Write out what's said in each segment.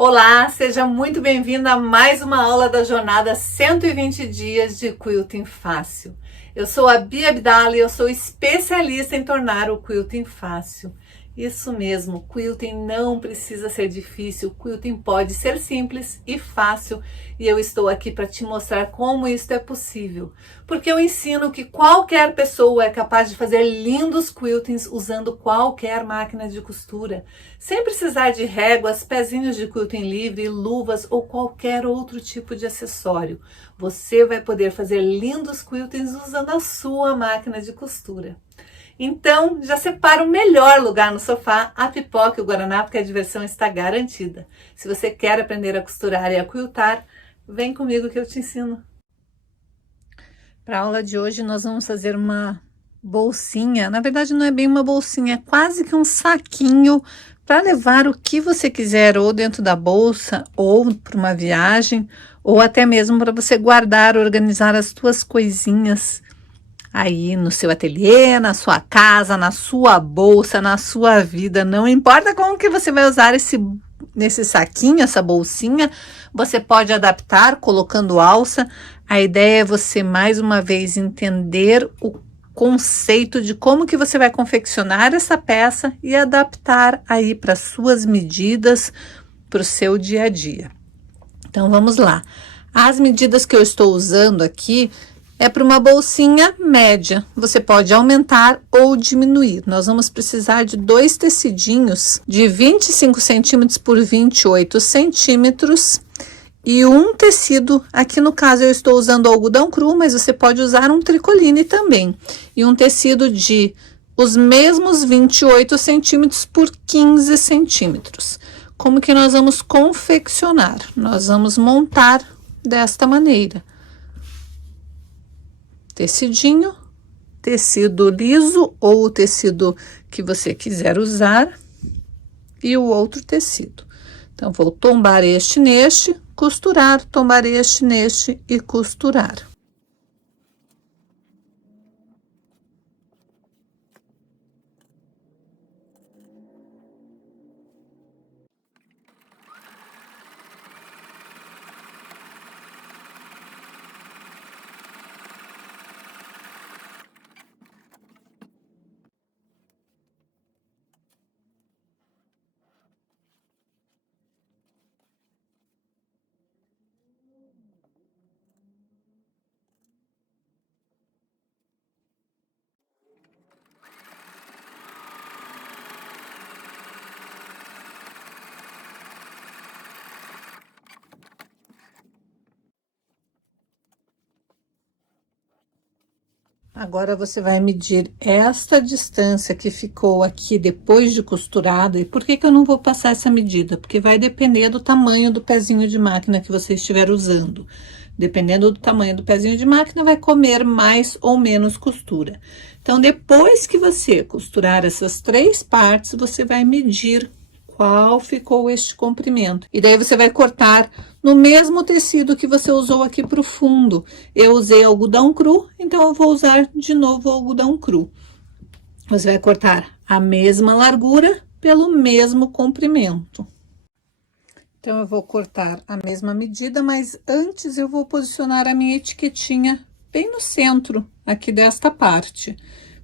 Olá, seja muito bem-vindo a mais uma aula da jornada 120 dias de Quilting Fácil. Eu sou a Bia Abdala e eu sou especialista em tornar o quilting fácil. Isso mesmo, quilting não precisa ser difícil, quilting pode ser simples e fácil, e eu estou aqui para te mostrar como isso é possível. Porque eu ensino que qualquer pessoa é capaz de fazer lindos quiltings usando qualquer máquina de costura, sem precisar de réguas, pezinhos de quilting livre, luvas ou qualquer outro tipo de acessório. Você vai poder fazer lindos quiltings usando a sua máquina de costura. Então, já separa o melhor lugar no sofá, a pipoca e o guaraná, porque a diversão está garantida. Se você quer aprender a costurar e a quiltar, vem comigo que eu te ensino. Para a aula de hoje, nós vamos fazer uma bolsinha. Na verdade, não é bem uma bolsinha, é quase que um saquinho para levar o que você quiser, ou dentro da bolsa, ou para uma viagem, ou até mesmo para você guardar, organizar as suas coisinhas aí no seu ateliê, na sua casa, na sua bolsa, na sua vida. Não importa como que você vai usar nesse saquinho, essa bolsinha, você pode adaptar colocando alça. A ideia é você mais uma vez entender o conceito de como que você vai confeccionar essa peça e adaptar aí para suas medidas, para o seu dia a dia. Então vamos lá. As medidas que eu estou usando aqui é para uma bolsinha média. Você pode aumentar ou diminuir. Nós vamos precisar de dois tecidinhos de 25 centímetros por 28 centímetros e um tecido. Aqui no caso eu estou usando algodão cru, mas você pode usar um tricoline também. E um tecido de os mesmos 28 centímetros por 15 centímetros. Como que nós vamos confeccionar? Nós vamos montar desta maneira. Tecidinho, tecido liso ou o tecido que você quiser usar e o outro tecido. Então, vou tombar este neste, costurar, tombar este neste e costurar. Agora você vai medir esta distância que ficou aqui depois de costurado. E por que que eu não vou passar essa medida? Porque vai depender do tamanho do pezinho de máquina que você estiver usando. Dependendo do tamanho do pezinho de máquina, vai comer mais ou menos costura. Então, depois que você costurar essas três partes, você vai medir qual ficou este comprimento. E daí você vai cortar no mesmo tecido que você usou aqui para o fundo. Eu usei algodão cru, então eu vou usar de novo algodão cru. Você vai cortar a mesma largura pelo mesmo comprimento. Então, eu vou cortar a mesma medida, mas antes eu vou posicionar a minha etiquetinha bem no centro aqui desta parte.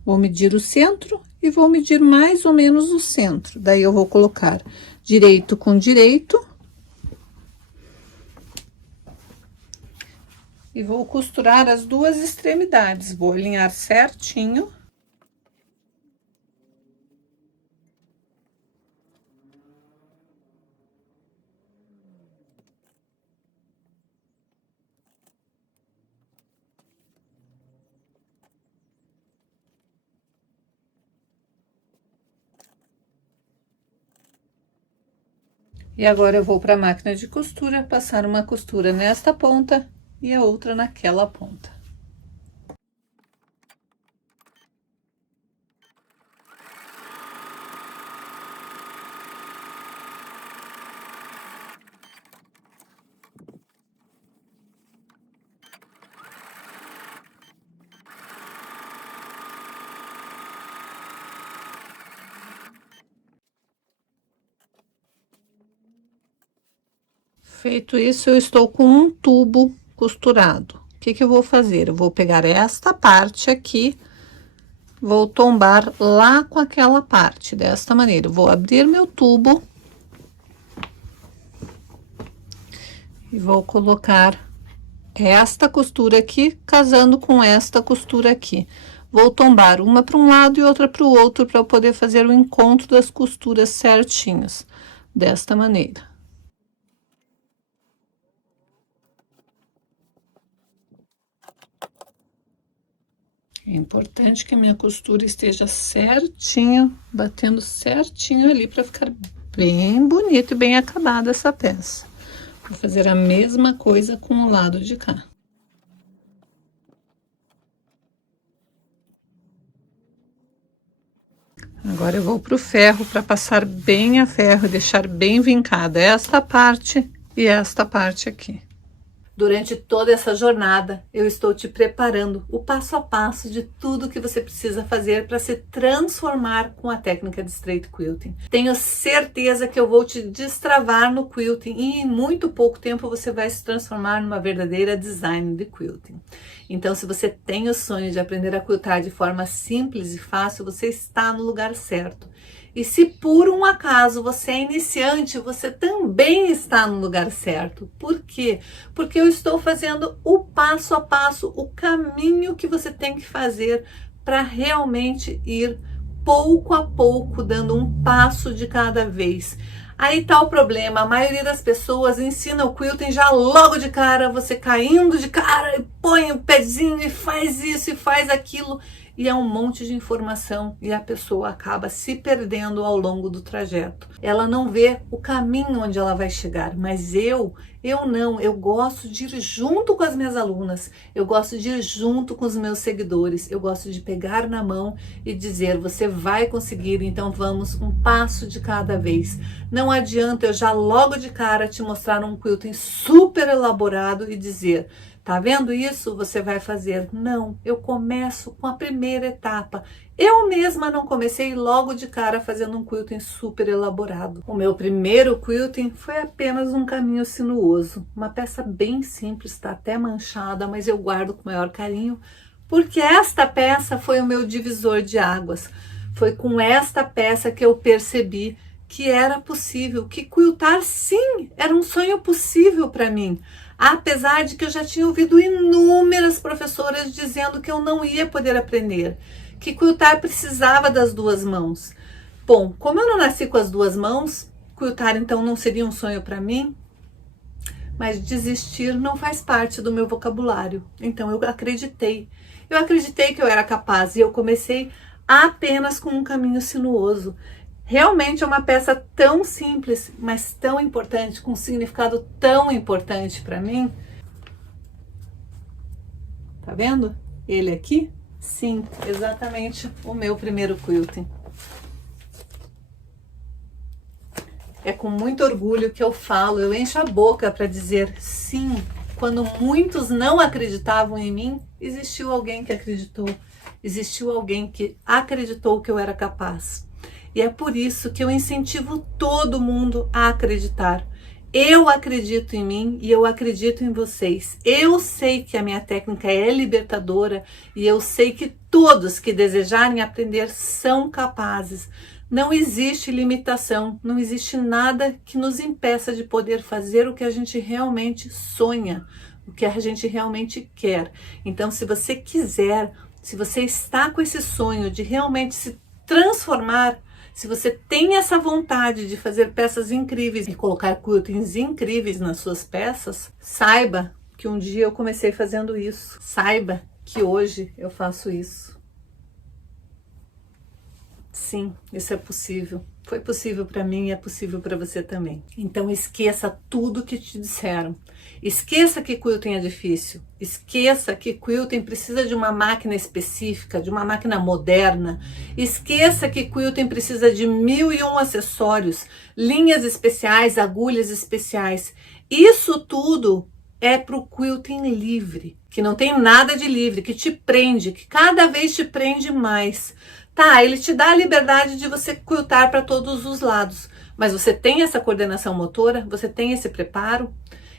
Vou medir o centro e vou medir mais ou menos o centro. Daí, eu vou colocar direito com direito. E vou costurar as duas extremidades. Vou alinhar certinho. E agora eu vou para a máquina de costura, passar uma costura nesta ponta e a outra naquela ponta. Feito isso, eu estou com um tubo costurado. O que eu vou fazer? Eu vou pegar esta parte aqui, vou tombar lá com aquela parte, desta maneira. Eu vou abrir meu tubo e vou colocar esta costura aqui, casando com esta costura aqui. Vou tombar uma para um lado e outra para o outro, para eu poder fazer o encontro das costuras certinhos, desta maneira. É importante que a minha costura esteja certinho, batendo certinho ali, para ficar bem bonito e bem acabada essa peça. Vou fazer a mesma coisa com o lado de cá. Agora eu vou pro ferro para passar bem a ferro e deixar bem vincada esta parte e esta parte aqui. Durante toda essa jornada, eu estou te preparando o passo a passo de tudo que você precisa fazer para se transformar com a técnica de straight quilting. Tenho certeza que eu vou te destravar no quilting e em muito pouco tempo você vai se transformar numa verdadeira designer de quilting. Então, se você tem o sonho de aprender a quiltar de forma simples e fácil, você está no lugar certo. E se por um acaso você é iniciante, você também está no lugar certo. Por quê? Porque eu estou fazendo o passo a passo, o caminho que você tem que fazer para realmente ir pouco a pouco, dando um passo de cada vez. Aí tá o problema, a maioria das pessoas ensina o quilting já logo de cara, você caindo de cara, e põe o pezinho e faz isso e faz aquilo. E é um monte de informação e a pessoa acaba se perdendo ao longo do trajeto. Ela não vê o caminho onde ela vai chegar, mas eu não, eu gosto de ir junto com as minhas alunas, eu gosto de ir junto com os meus seguidores, eu gosto de pegar na mão e dizer, você vai conseguir, então vamos um passo de cada vez. Não adianta eu já logo de cara te mostrar um quilting super elaborado e dizer, tá vendo isso? Você vai fazer. Não, eu começo com a primeira etapa. Eu mesma não comecei logo de cara fazendo um quilting super elaborado. O meu primeiro quilting foi apenas um caminho sinuoso. Uma peça bem simples, tá até manchada, mas eu guardo com o maior carinho, porque esta peça foi o meu divisor de águas. Foi com esta peça que eu percebi que era possível, que quiltar sim, era um sonho possível para mim. Apesar de que eu já tinha ouvido inúmeras professoras dizendo que eu não ia poder aprender, que quiltar precisava das duas mãos. Bom, como eu não nasci com as duas mãos, quiltar então não seria um sonho para mim, mas desistir não faz parte do meu vocabulário. Então eu acreditei que eu era capaz e eu comecei apenas com um caminho sinuoso. Realmente é uma peça tão simples, mas tão importante, com um significado tão importante para mim. Tá vendo? Ele aqui? Sim, exatamente o meu primeiro quilting. É com muito orgulho que eu falo, eu encho a boca para dizer sim. Quando muitos não acreditavam em mim, existiu alguém que acreditou. Existiu alguém que acreditou que eu era capaz. E é por isso que eu incentivo todo mundo a acreditar. Eu acredito em mim e eu acredito em vocês. Eu sei que a minha técnica é libertadora e eu sei que todos que desejarem aprender são capazes. Não existe limitação, não existe nada que nos impeça de poder fazer o que a gente realmente sonha, o que a gente realmente quer. Então, se você quiser, se você está com esse sonho de realmente se transformar, se você tem essa vontade de fazer peças incríveis e colocar quiltings incríveis nas suas peças, saiba que um dia eu comecei fazendo isso. Saiba que hoje eu faço isso. Sim, isso é possível. Foi possível para mim e é possível para você também. Então esqueça tudo que te disseram. Esqueça que quilting é difícil. Esqueça que quilting precisa de uma máquina específica, de uma máquina moderna. Esqueça que quilting precisa de 1001 acessórios, linhas especiais, agulhas especiais. Isso tudo é para o quilting livre, que não tem nada de livre, que te prende, que cada vez te prende mais. Tá, ele te dá a liberdade de você quiltar para todos os lados, Mas você tem essa coordenação motora, você tem esse preparo,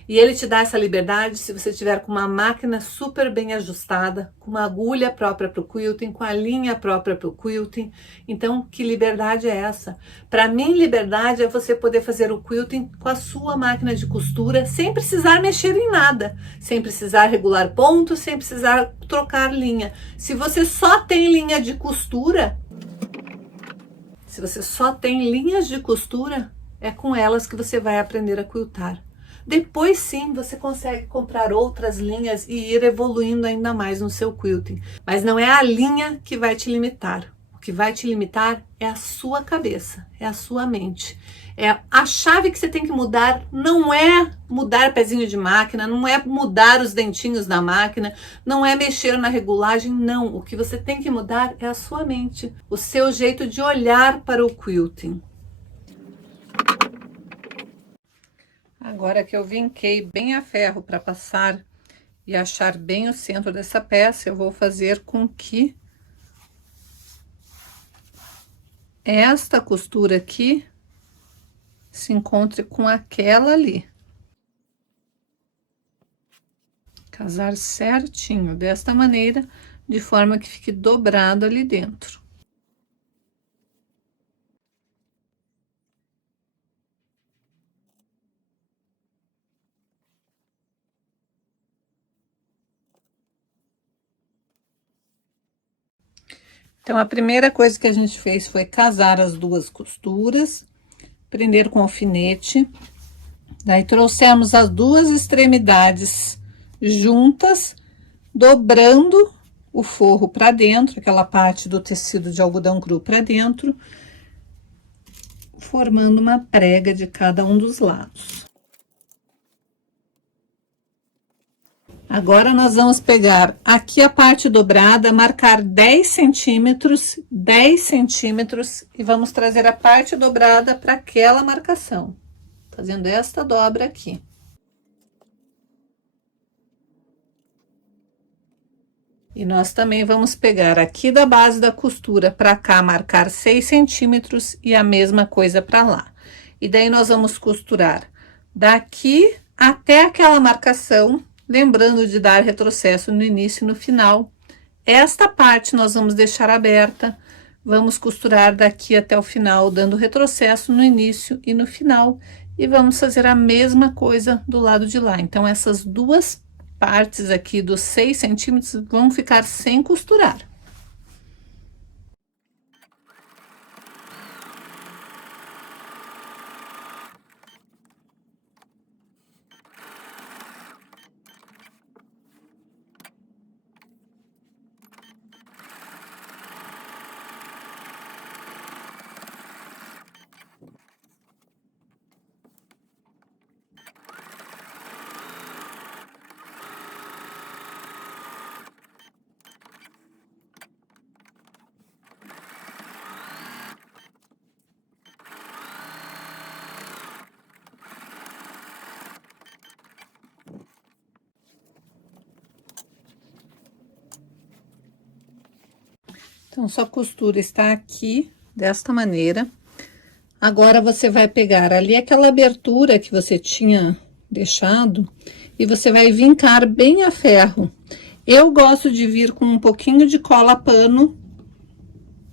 e ele te dá essa liberdade se você tiver com uma máquina super bem ajustada, com uma agulha própria para o quilting, com a linha própria para o quilting. Então, que liberdade é essa? Para mim, liberdade é você poder fazer o quilting com a sua máquina de costura, sem precisar mexer em nada, sem precisar regular pontos, sem precisar trocar linha. Se você só tem linha de costura, se você só tem linhas de costura, é com elas que você vai aprender a quiltar. Depois sim, você consegue comprar outras linhas e ir evoluindo ainda mais no seu quilting. Mas não é a linha que vai te limitar. O que vai te limitar é a sua cabeça, é a sua mente. É a chave que você tem que mudar, não é mudar pezinho de máquina, não é mudar os dentinhos da máquina, não é mexer na regulagem, não. O que você tem que mudar é a sua mente, o seu jeito de olhar para o quilting. Agora que eu vinquei bem a ferro para passar e achar bem o centro dessa peça, eu vou fazer com que esta costura aqui se encontre com aquela ali. Casar certinho, desta maneira, de forma que fique dobrado ali dentro. Então, a primeira coisa que a gente fez foi casar as duas costuras, prender com alfinete. Daí, trouxemos as duas extremidades juntas, dobrando o forro para dentro, aquela parte do tecido de algodão cru para dentro, formando uma prega de cada um dos lados. Agora, nós vamos pegar aqui a parte dobrada, marcar 10 centímetros, e vamos trazer a parte dobrada para aquela marcação, fazendo esta dobra aqui. E nós também vamos pegar aqui da base da costura para cá, marcar 6 centímetros e a mesma coisa para lá. E daí, nós vamos costurar daqui até aquela marcação, lembrando de dar retrocesso no início e no final. Esta parte nós vamos deixar aberta, vamos costurar daqui até o final, dando retrocesso no início e no final, e vamos fazer a mesma coisa do lado de lá. Então, essas duas partes aqui dos 6 centímetros vão ficar sem costurar. Então, sua costura está aqui, desta maneira. Agora, você vai pegar ali aquela abertura que você tinha deixado e você vai vincar bem a ferro. Eu gosto de vir com um pouquinho de cola pano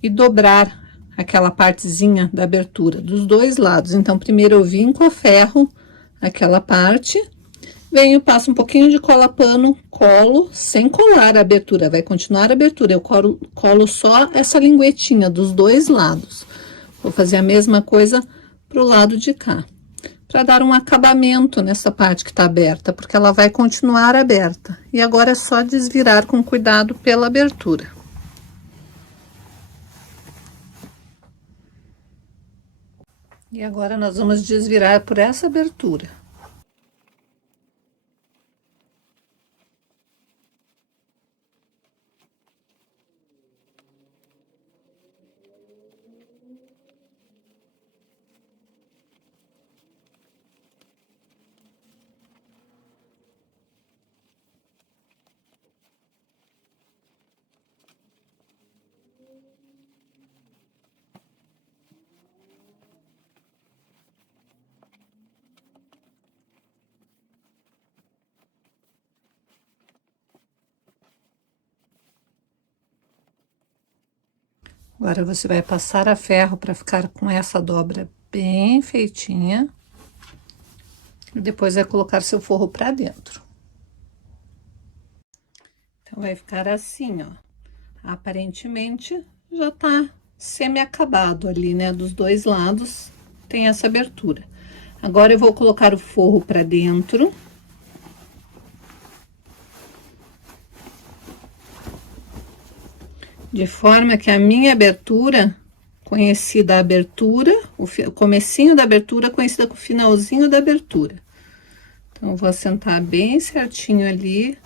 e dobrar aquela partezinha da abertura dos dois lados. Então, primeiro eu vinco a ferro aquela parte, venho, passo um pouquinho de cola pano, colo, sem colar a abertura, vai continuar a abertura. Eu colo só essa linguetinha dos dois lados. Vou fazer a mesma coisa pro lado de cá, para dar um acabamento nessa parte que tá aberta, porque ela vai continuar aberta. E agora é só desvirar com cuidado pela abertura. E agora nós vamos desvirar por essa abertura. Agora você vai passar a ferro para ficar com essa dobra bem feitinha. E depois vai colocar seu forro para dentro. Então, vai ficar assim, ó. Aparentemente, já tá semi-acabado ali, né? Dos dois lados tem essa abertura. Agora, eu vou colocar o forro para dentro. De forma que a minha abertura, conhecida a abertura, o comecinho da abertura, conhecida com o finalzinho da abertura. Então, eu vou assentar bem certinho ali,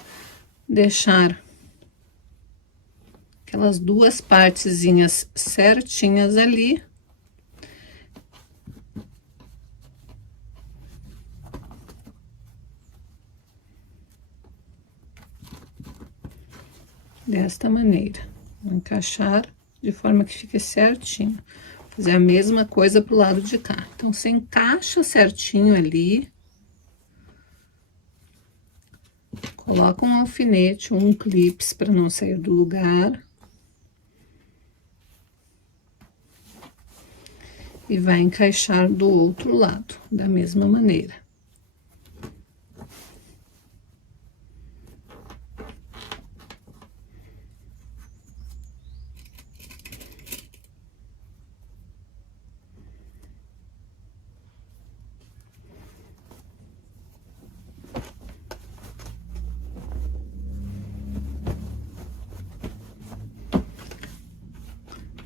deixar aquelas duas partezinhas certinhas ali. Desta maneira. Vou encaixar de forma que fique certinho. Fazer a mesma coisa pro lado de cá. Então, você encaixa certinho ali. Coloca um alfinete ou um clips para não sair do lugar. E vai encaixar do outro lado, da mesma maneira.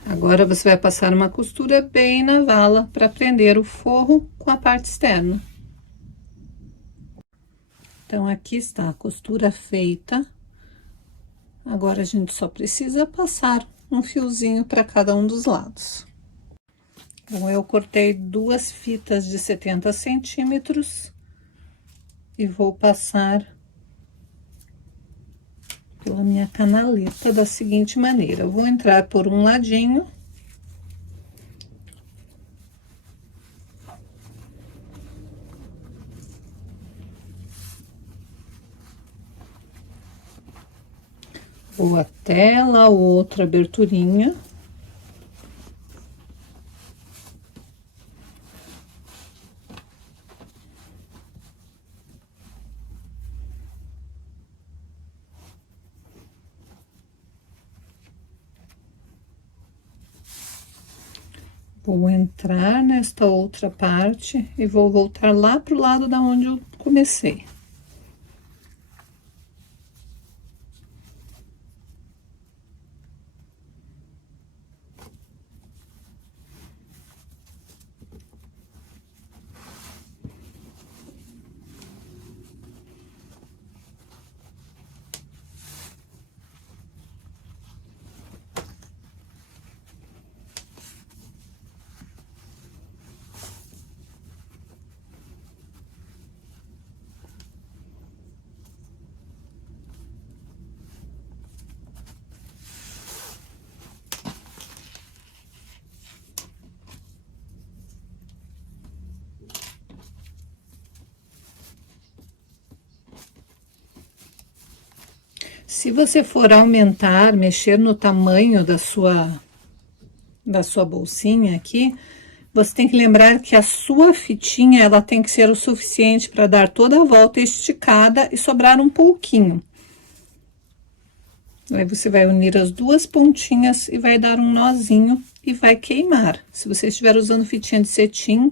Agora, você vai passar uma costura bem na vala para prender o forro com a parte externa. Então, aqui está a costura feita. Agora, a gente só precisa passar um fiozinho para cada um dos lados. Então, eu cortei duas fitas de 70 centímetros e vou passar pela minha canaleta da seguinte maneira. Eu vou entrar por um ladinho. Vou até lá outra aberturinha. Vou entrar nesta outra parte e vou voltar lá pro lado da onde eu comecei. Se você for aumentar, mexer no tamanho da sua bolsinha aqui, você tem que lembrar que a sua fitinha, ela tem que ser o suficiente para dar toda a volta esticada e sobrar um pouquinho. Aí, você vai unir as duas pontinhas e vai dar um nozinho e vai queimar. Se você estiver usando fitinha de cetim,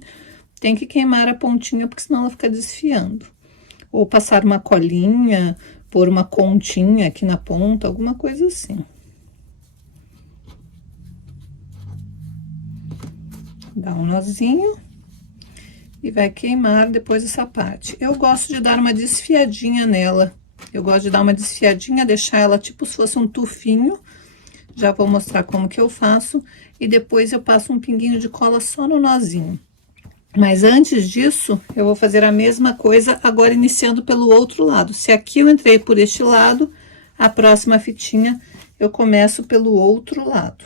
tem que queimar a pontinha, porque senão ela fica desfiando. Ou passar uma colinha, pôr uma continha aqui na ponta, alguma coisa assim. Dá um nozinho e vai queimar depois essa parte. Eu gosto de dar uma desfiadinha nela. Eu gosto de dar uma desfiadinha, deixar ela tipo se fosse um tufinho. Já vou mostrar como que eu faço. E depois eu passo um pinguinho de cola só no nozinho. Mas antes disso, eu vou fazer a mesma coisa agora iniciando pelo outro lado. Se aqui eu entrei por este lado, a próxima fitinha eu começo pelo outro lado.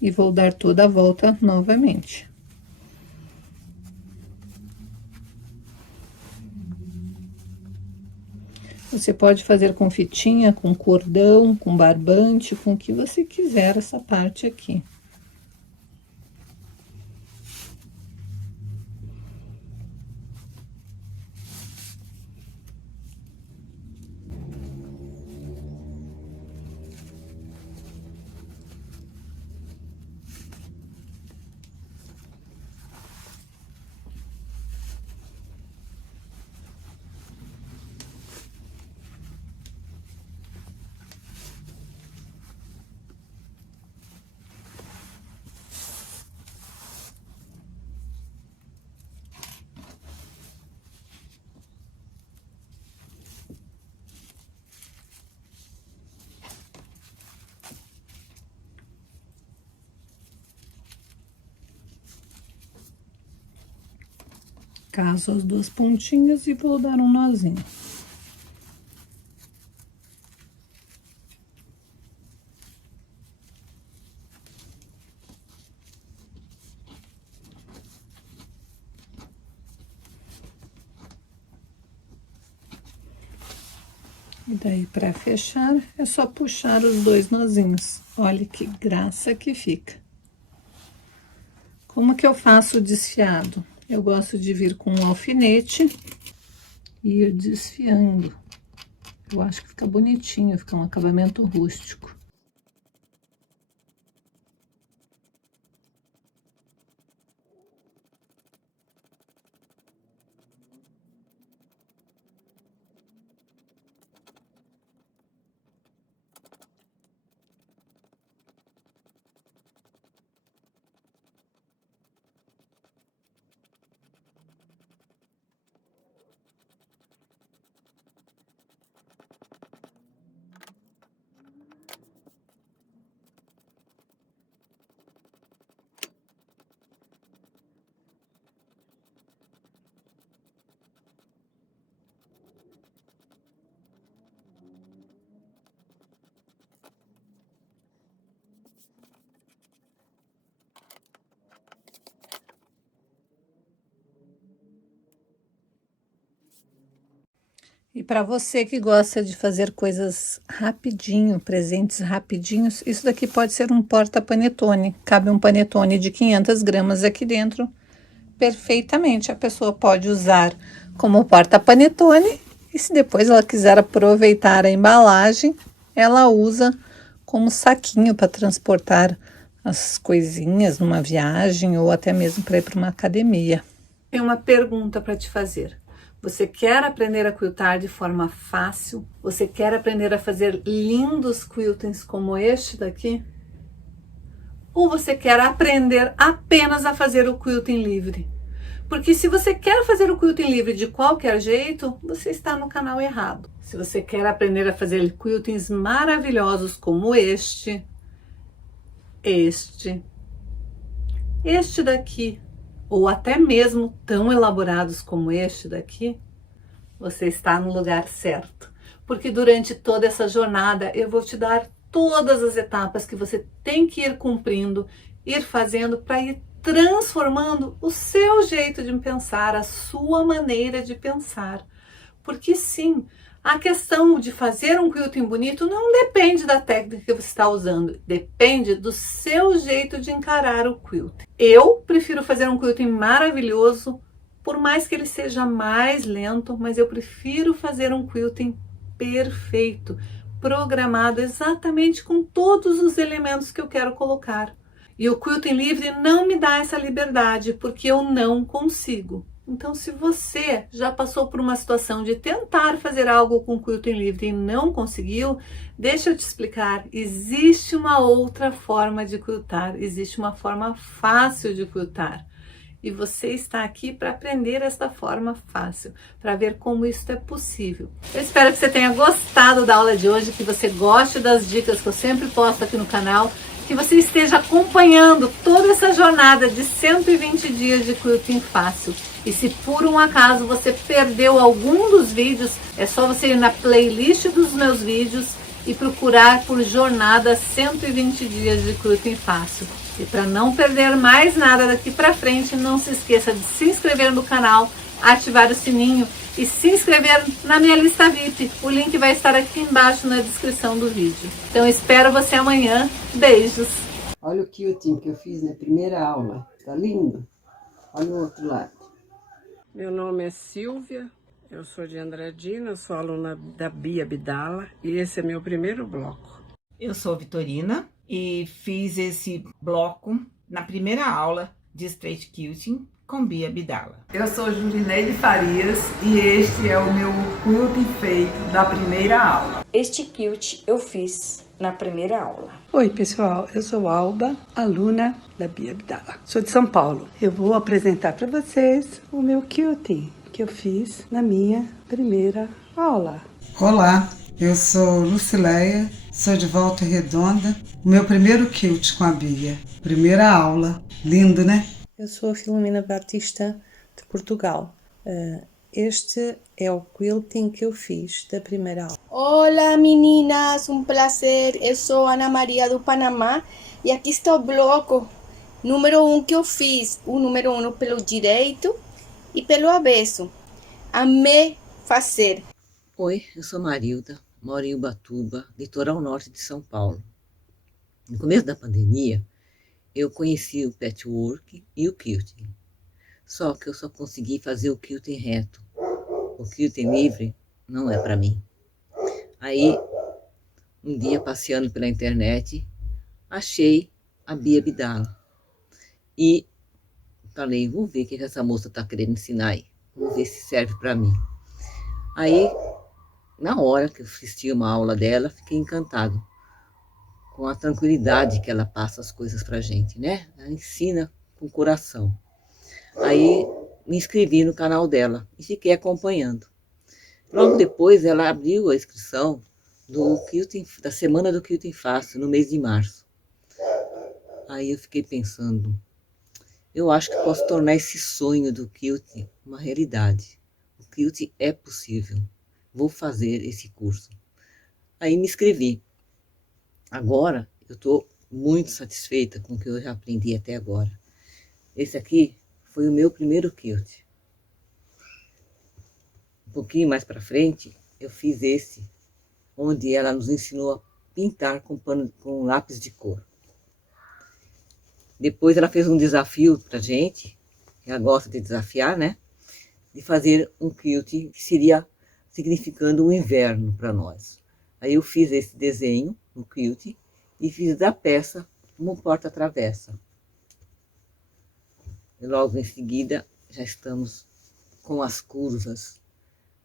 E vou dar toda a volta novamente. Você pode fazer com fitinha, com cordão, com barbante, com o que você quiser essa parte aqui. Caso as duas pontinhas e vou dar um nozinho. E daí, para fechar, é só puxar os dois nozinhos. Olha que graça que fica. Como que eu faço o desfiado? Eu gosto de vir com um alfinete e ir desfiando. Eu acho que fica bonitinho, fica um acabamento rústico. E para você que gosta de fazer coisas rapidinho, presentes rapidinhos, isso daqui pode ser um porta-panetone. Cabe um panetone de 500 gramas aqui dentro, perfeitamente. A pessoa pode usar como porta-panetone e se depois ela quiser aproveitar a embalagem, ela usa como saquinho para transportar as coisinhas numa viagem ou até mesmo para ir para uma academia. Tenho uma pergunta para te fazer. Você quer aprender a quiltar de forma fácil? Você quer aprender a fazer lindos quiltings como este daqui? Ou você quer aprender apenas a fazer o quilting livre? Porque se você quer fazer o quilting livre de qualquer jeito, você está no canal errado. Se você quer aprender a fazer quiltings maravilhosos como este daqui, ou até mesmo tão elaborados como este daqui, você está no lugar certo. Porque durante toda essa jornada eu vou te dar todas as etapas que você tem que ir cumprindo, ir fazendo para ir transformando o seu jeito de pensar, a sua maneira de pensar. Porque sim, a questão de fazer um quilting bonito não depende da técnica que você está usando, depende do seu jeito de encarar o quilting. Eu prefiro fazer um quilting maravilhoso, por mais que ele seja mais lento, mas eu prefiro fazer um quilting perfeito, programado exatamente com todos os elementos que eu quero colocar. E o quilting livre não me dá essa liberdade, porque eu não consigo. Então, se você já passou por uma situação de tentar fazer algo com quilting livre e não conseguiu, deixa eu te explicar. Existe uma outra forma de quiltar, existe uma forma fácil de quiltar. E você está aqui para aprender esta forma fácil, para ver como isso é possível. Eu espero que você tenha gostado da aula de hoje, que você goste das dicas que eu sempre posto aqui no canal, que você esteja acompanhando toda essa jornada de 120 dias de quilting fácil. E se por um acaso você perdeu algum dos vídeos, é só você ir na playlist dos meus vídeos e procurar por jornada 120 dias de quilting fácil. E para não perder mais nada daqui para frente, não se esqueça de se inscrever no canal, ativar o sininho e se inscrever na minha lista VIP. O link vai estar aqui embaixo na descrição do vídeo. Então espero você amanhã. Beijos! Olha o quilting que eu fiz na primeira aula. Tá lindo? Olha o outro lado. Meu nome é Silvia, eu sou de Andradina, sou aluna da Bia Abdala e esse é meu primeiro bloco. Eu sou Vitorina e fiz esse bloco na primeira aula de Straight Quilting com Bia Abdala. Eu sou Jurineide Farias e este é o meu quilting feito da primeira aula. Este quilt eu fiz na primeira aula. Oi pessoal, eu sou Alba, aluna da Bia Abdala. Sou de São Paulo. Eu vou apresentar para vocês o meu quilting que eu fiz na minha primeira aula. Olá, eu sou Lucileia, sou de Volta Redonda. O meu primeiro quilt com a Bia. Primeira aula. Lindo, né? Eu sou a Filomena Batista de Portugal. Este é o quilting que eu fiz da primeira aula. Olá meninas, um prazer. Eu sou Ana Maria do Panamá e aqui está o bloco número 1 que eu fiz. O número 1 pelo direito e pelo avesso. Amei fazer. Oi, eu sou Marilda, moro em Ubatuba, litoral norte de São Paulo. No começo da pandemia, eu conheci o patchwork e o quilting. Só que eu só consegui fazer o quilting reto. O quilting livre não é para mim. Aí, um dia passeando pela internet, achei a Bia Abdala. E falei, vou ver o que essa moça está querendo ensinar aí. Vou ver se serve para mim. Aí, na hora que eu assisti uma aula dela, fiquei encantado com a tranquilidade que ela passa as coisas pra gente, né? Ela ensina com o coração. Aí me inscrevi no canal dela e fiquei acompanhando. Logo depois ela abriu a inscrição da Semana do Quilting Fácil, no mês de março. Aí eu fiquei pensando, eu acho que posso tornar esse sonho do quilting uma realidade. O quilting é possível. Vou fazer esse curso. Aí me inscrevi. Agora eu estou muito satisfeita com o que eu já aprendi até agora. Esse aqui foi o meu primeiro quilt. Um pouquinho mais para frente, eu fiz esse, onde ela nos ensinou a pintar com lápis de cor. Depois ela fez um desafio para gente, ela gosta de desafiar, né? De fazer um quilt que seria significando o inverno para nós. Aí eu fiz esse desenho no quilt e fiz da peça uma porta-travessa. E logo em seguida já estamos com as curvas.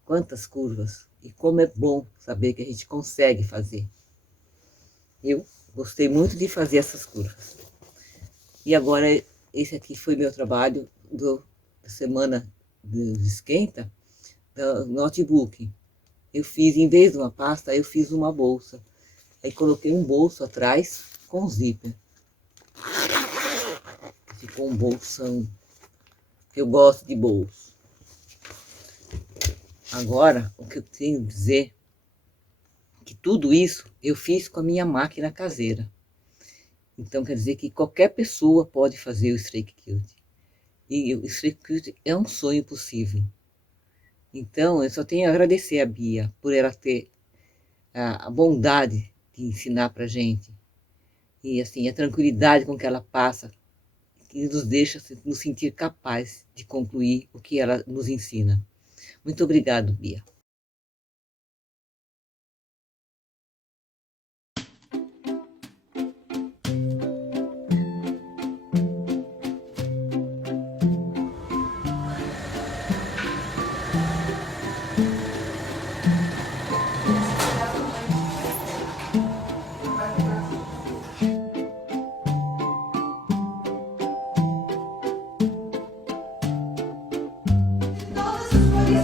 Quantas curvas! E como é bom saber que a gente consegue fazer. Eu gostei muito de fazer essas curvas. E agora esse aqui foi meu trabalho da semana do Esquenta, do notebook. Eu fiz, em vez de uma pasta, eu fiz uma bolsa. Aí coloquei um bolso atrás com zíper. Ficou um bolsão. Eu gosto de bolso. Agora, o que eu tenho a dizer é que tudo isso eu fiz com a minha máquina caseira. Então, quer dizer que qualquer pessoa pode fazer o Straight Quilting. E o Straight Quilting é um sonho possível. Então, eu só tenho a agradecer a Bia por ela ter a bondade de ensinar pra gente. E assim, a tranquilidade com que ela passa, que nos deixa nos sentir capazes de concluir o que ela nos ensina. Muito obrigado, Bia.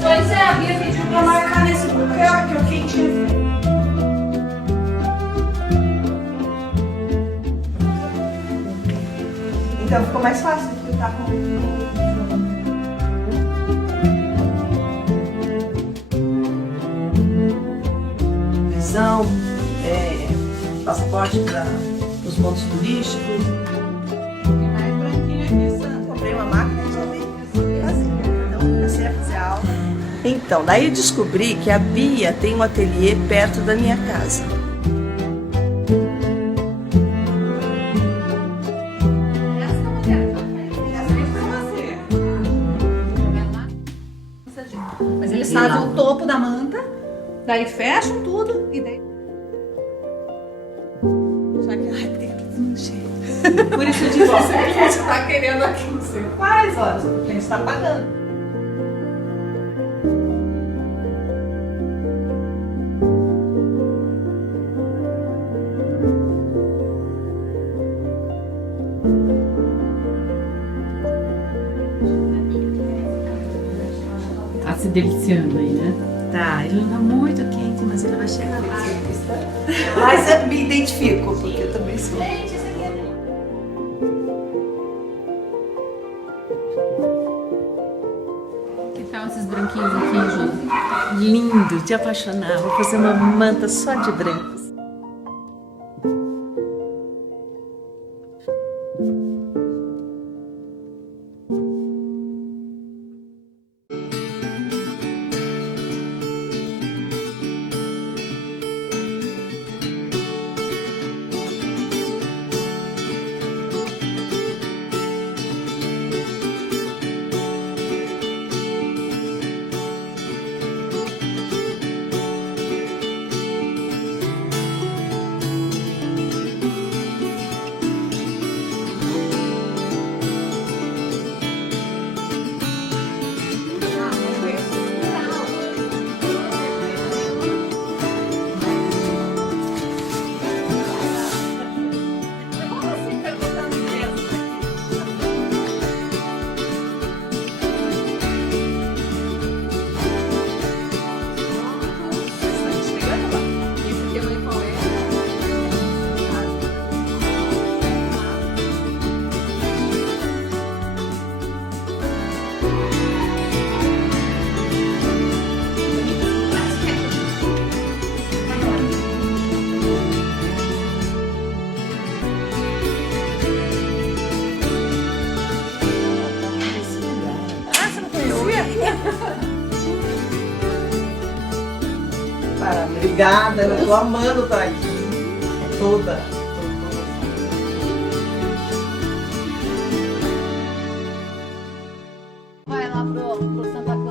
Pois é, a Bia pediu pra marcar nesse buquê aqui, ó, quem tinha. Então ficou mais fácil do que tá com. Visão, passaporte para os pontos turísticos. Comprei uma máquina de fazer. Então, é certo. Então, daí eu descobri que a Bia tem um ateliê perto da minha casa. Mas eles fazem o topo da manta, daí fecham tudo e daí... Só que, ai, tem que desmanchar. Por isso eu disse, você que a gente tá querendo aqui, você faz, olha, a gente tá pagando. Tá se deliciando aí, né? Tá, ele não tá muito quente, mas ele vai chegar lá. Mas eu me identifico, porque eu também sou. Que tal esses branquinhos aqui, Ju? Lindo, de apaixonar. Vou fazer uma manta só de brancos. Obrigada, eu tô amando estar aqui. Toda. Vai lá pro Santa Cruz.